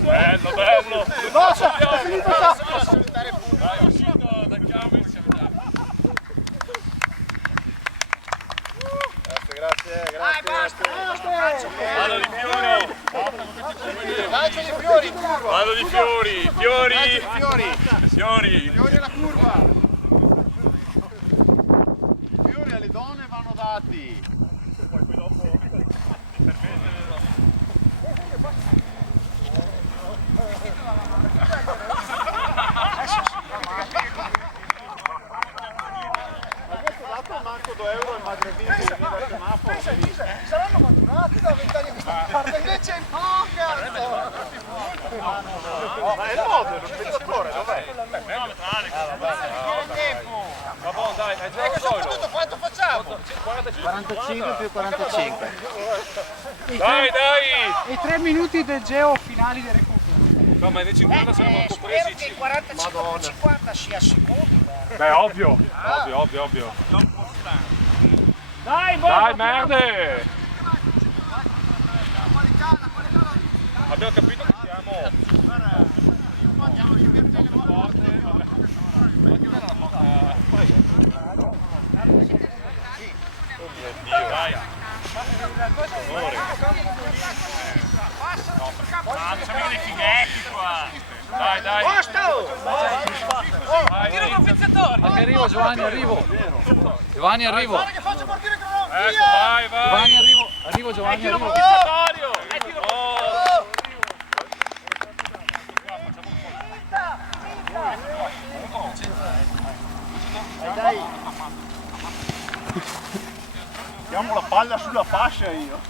Bello, bello! No, è finito già! Dai, è uscito dal camera. Grazie. Dai, basta! Vado di fiori! Lancio di fiori in curva! Vado di fiori! Fiori! Fiori! Fiori alla curva! I fiori alle donne vanno dati! Poi dopo per dato manco 2 euro al magrebino che veniva al semaforo. Saranno maturati da 20 anni a questa parte, invece no, cazzo! Ma è il modo, lo spettatore, dov'è? Va buono, dai, è già Ecco, soprattutto quanto facciamo? 45 più 45. Dai! I 3 minuti del geo finali del recupero. No, ma nei 50 saremmo un po' Spero presi. che il 45-50 sia sicuro. Beh, ovvio. Dai, merde! Abbiamo capito che siamo... Dai! Ma facciamo dei fighetti qua! Dai! Tira col pizzetore! Anche arrivo Giovanni, arrivo! Giovanni, arrivo! Guarda che faccio partire il cronometro! Ecco, vai! Giovanni, arrivo Giovanni, Tiro col arrivo! pizzatorio! Mettiamo la palla sulla fascia io.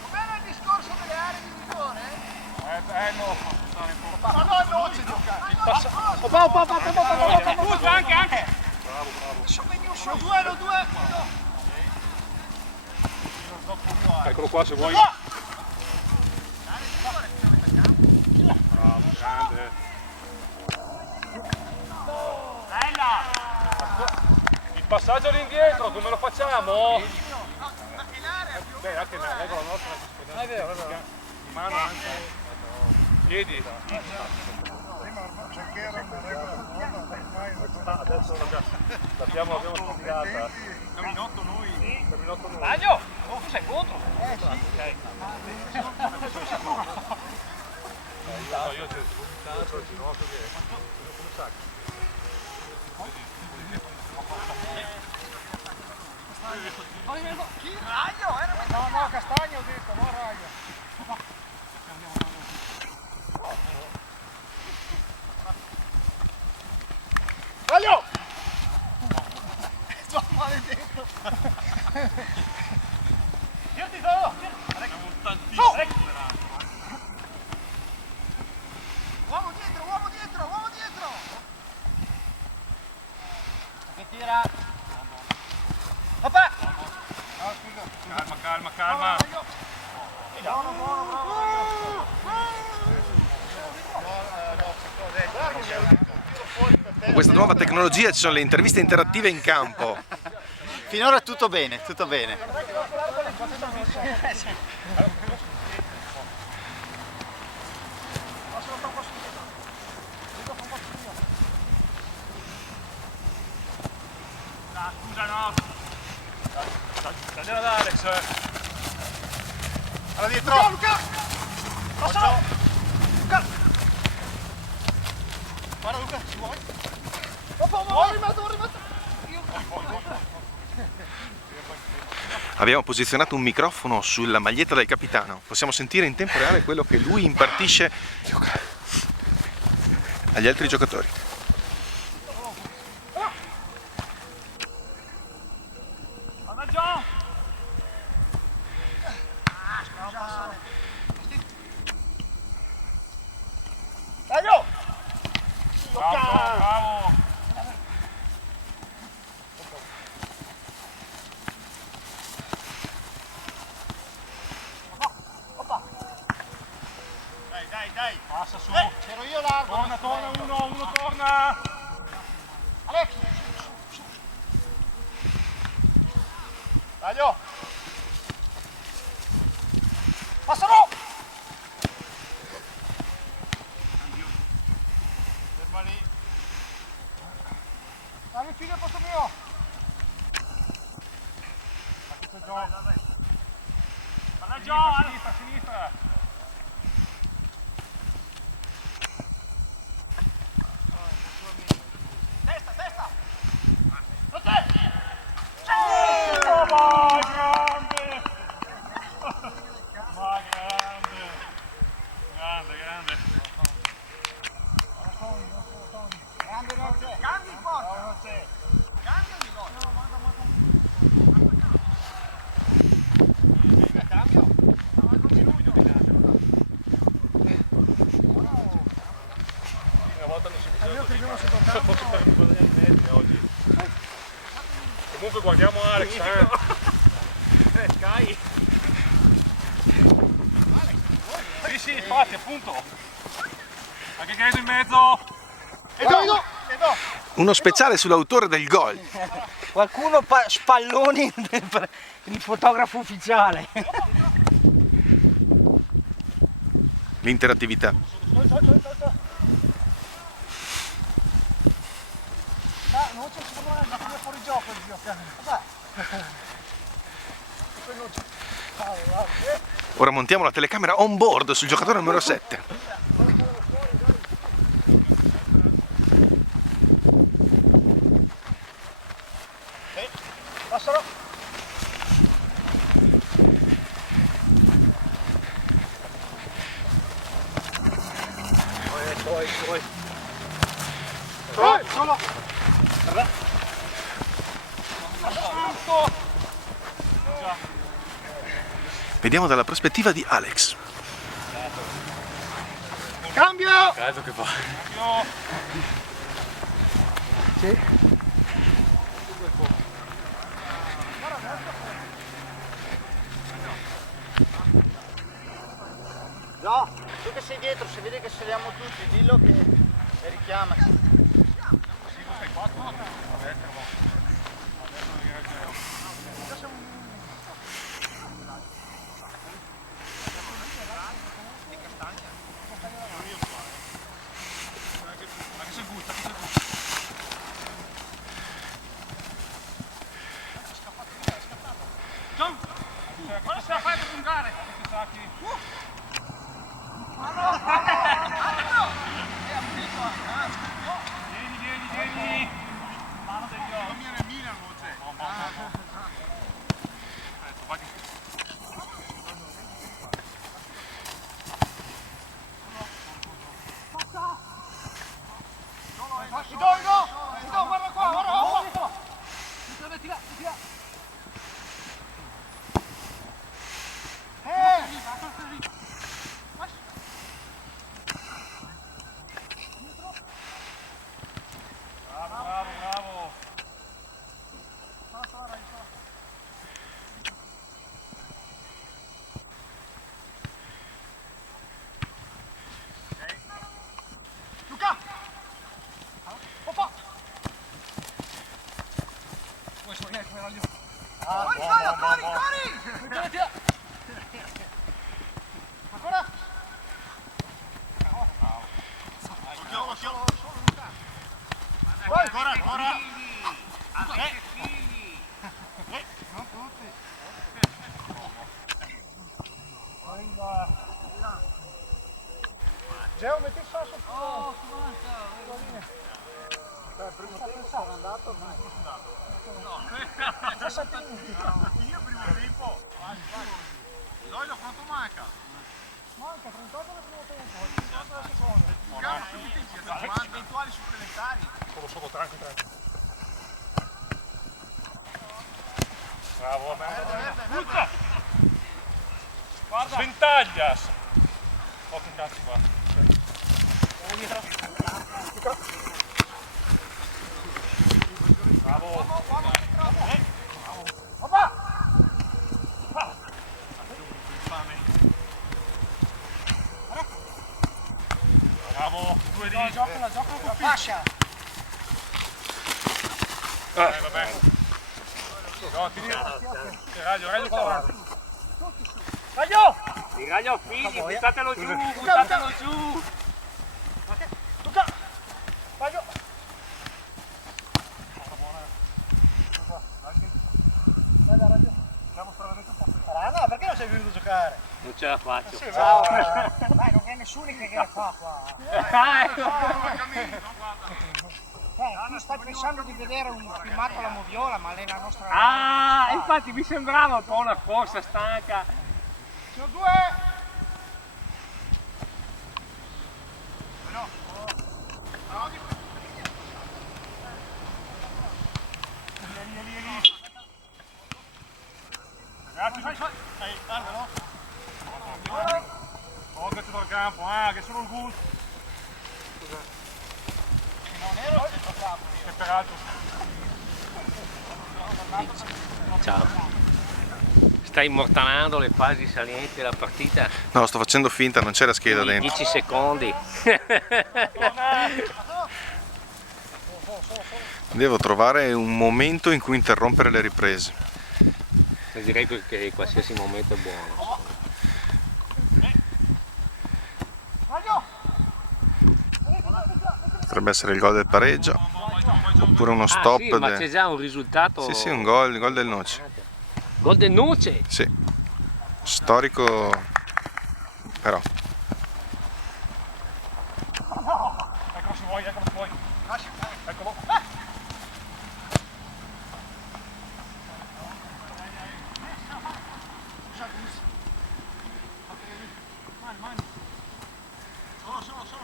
Com'era il discorso delle aree di rigore? È bello! Ma no, non ci giocare! Scusa, anche! Lo due! Eccolo qua se vuoi! Grande! Bella! Il passaggio all'indietro, come lo facciamo? Beh, anche nella regola nostra è vero. In mano anche. Piedi. Adesso l'abbiamo studiata. Caminotto noi. Bagno! Oh, tu sei contro? Io ti ho vomitato il ginocchio che come sacco. Chi? Raglio? No, Castagno ho detto, no Raglio. Raglio! Maledetto! Tirati solo! Uomo dietro! Che tira? Papà! Calma! Con questa nuova tecnologia ci sono le interviste interattive in campo. Finora tutto bene, tutto bene. Scusa, no! Tagliala da Alex! Alla dietro! Luca! Passalo! Luca! Guarda Luca, ci vuoi? Ho rimasto! Abbiamo posizionato un microfono sulla maglietta del capitano. Possiamo sentire in tempo reale quello che lui impartisce agli altri giocatori. Taglio! Bravo! uno torna. Alex! Taglio! Passano! Ferma lì. Dammi il figlio al posto mio! Ma questo gioco. Guarda Gio, a sinistra. Testa, testa! Oh, ma grande! Ma grande! Grande. Grande Nozze! Cambi il forza! Cambi ogni volta! Cambio? Una volta non si faceva così, ma forse per guadagnare i metri oggi. Comunque guardiamo Alex, Sky. Sì, infatti, appunto. Anche credo in mezzo. E do! Uno speciale sull'autore del gol. Qualcuno spalloni il fotografo ufficiale. L'interattività. Non c'è sicuramente da fuori gioco il gioco. Ora montiamo la telecamera on board sul giocatore numero 7. Passano! Solo! Vediamo dalla prospettiva di Alex. Cambio! Caldo che fa. No, tu che sei dietro, se vedi che saliamo tutti, dillo che richiama. Cosa se la fai per fungare? Vieni. Guarda qua, guarda! Bravo. Luca! Papà! Corri! Ancora! Ancora! Non tutti! Geo, metti il sasso! Oh, prima tempo sono andato ormai. No, 7 minuti. Io primo tempo. Zoilo quanto manca? Manca 38 nel primo tempo, 50 nel secondo. Primo tempo, eventuali supplementari. Solo, tranquillo. Bravo, butta! Guarda! Sventaglias! Oh, che cazzo qua. Bravo! Papà! Bravo! Due lì! Gioca la Gioca con fascia. Vabbè. No, ti dico. Raglio qua davanti. Raglio! Il raglio figli, buttatelo giù. Luca! Raglio! Guarda, raglio. Siamo stranamente un po' più. No, perché non sei venuto a giocare? Non ce la faccio. Ciao! Dai, non è nessuno che la fa qua. Tu stai pensando di vedere un filmato alla moviola, ma è la nostra... Ah, infatti mi sembrava un po' una corsa stanca. Sono due! Ragazzi, oh, che tutto il campo, che sono il gusto. Non ero il centrocampo. Che peraltro. Ciao. Stai immortalando le fasi salienti della partita? No, sto facendo finta, non c'è la scheda In dentro. 10 secondi. Devo trovare un momento in cui interrompere le riprese. Direi che qualsiasi momento è buono. Potrebbe essere il gol del pareggio, oppure uno stop. Sì, ma c'è già un risultato. Sì, un gol, il gol del Noce. Gol del Noce? Sì, storico però. Eccolo se vuoi, eccolo se vuoi. Eccolo.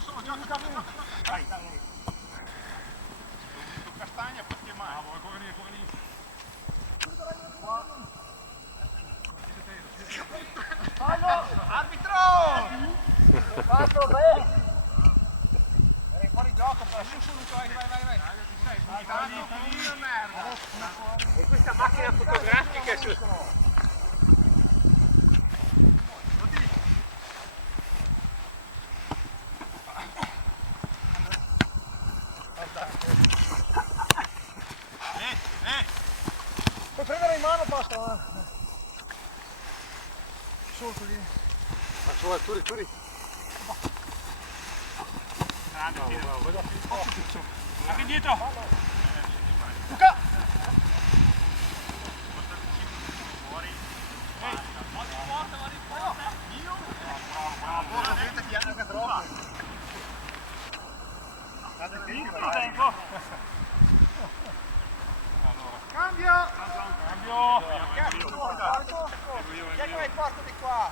Solo, gioca. Dai. Castagna, perché mai? Ancora lì. Arbitro! Fatto bene! Eri fuori gioco, però su Luca, vai. E questa macchina fotografica è su. Puoi prendere in mano, basta. Sotto lì. Turi. Grande, anche indietro. Luca! Cambio! Chi è che vai porto di qua?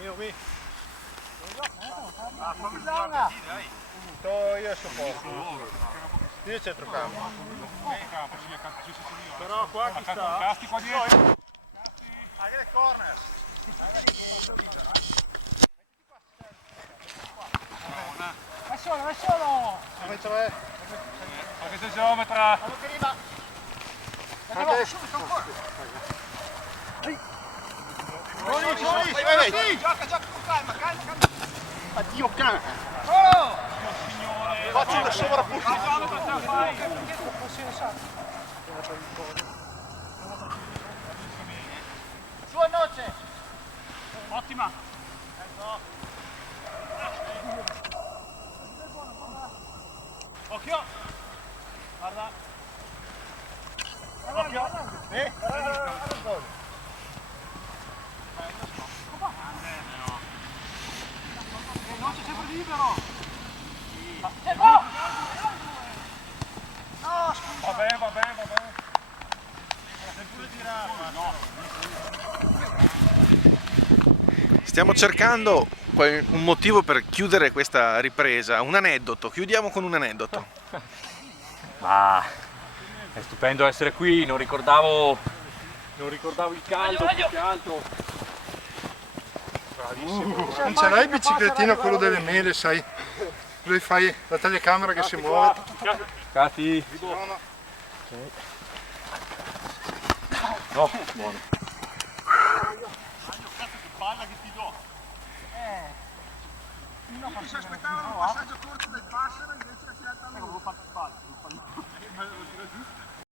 Io qui. Bisogna! Io sto posto. Io centrocampo. Però qua chi sta? Casti qua dietro. Anche le corner. Vai solo! Anche se geometra. Vai. Gioca con calma. Addio cane. Oh! Faccio da sovrappunto. Su a noce! Ottima. Occhio. Guarda. Occhio. Non c'è sempre libero! No, scusa! Va bene. Stiamo cercando un motivo per chiudere questa ripresa, un aneddoto. Chiudiamo con un aneddoto. Ma è stupendo essere qui, non ricordavo il caldo, più che altro. Non ce l'hai il biciclettino, quello delle mele, sai? Lui fai la telecamera che si muove. Cati. No, buono. Tutti si aspettavano un passaggio corto del passero, invece ha tirato lui. L'ho fatto spalle,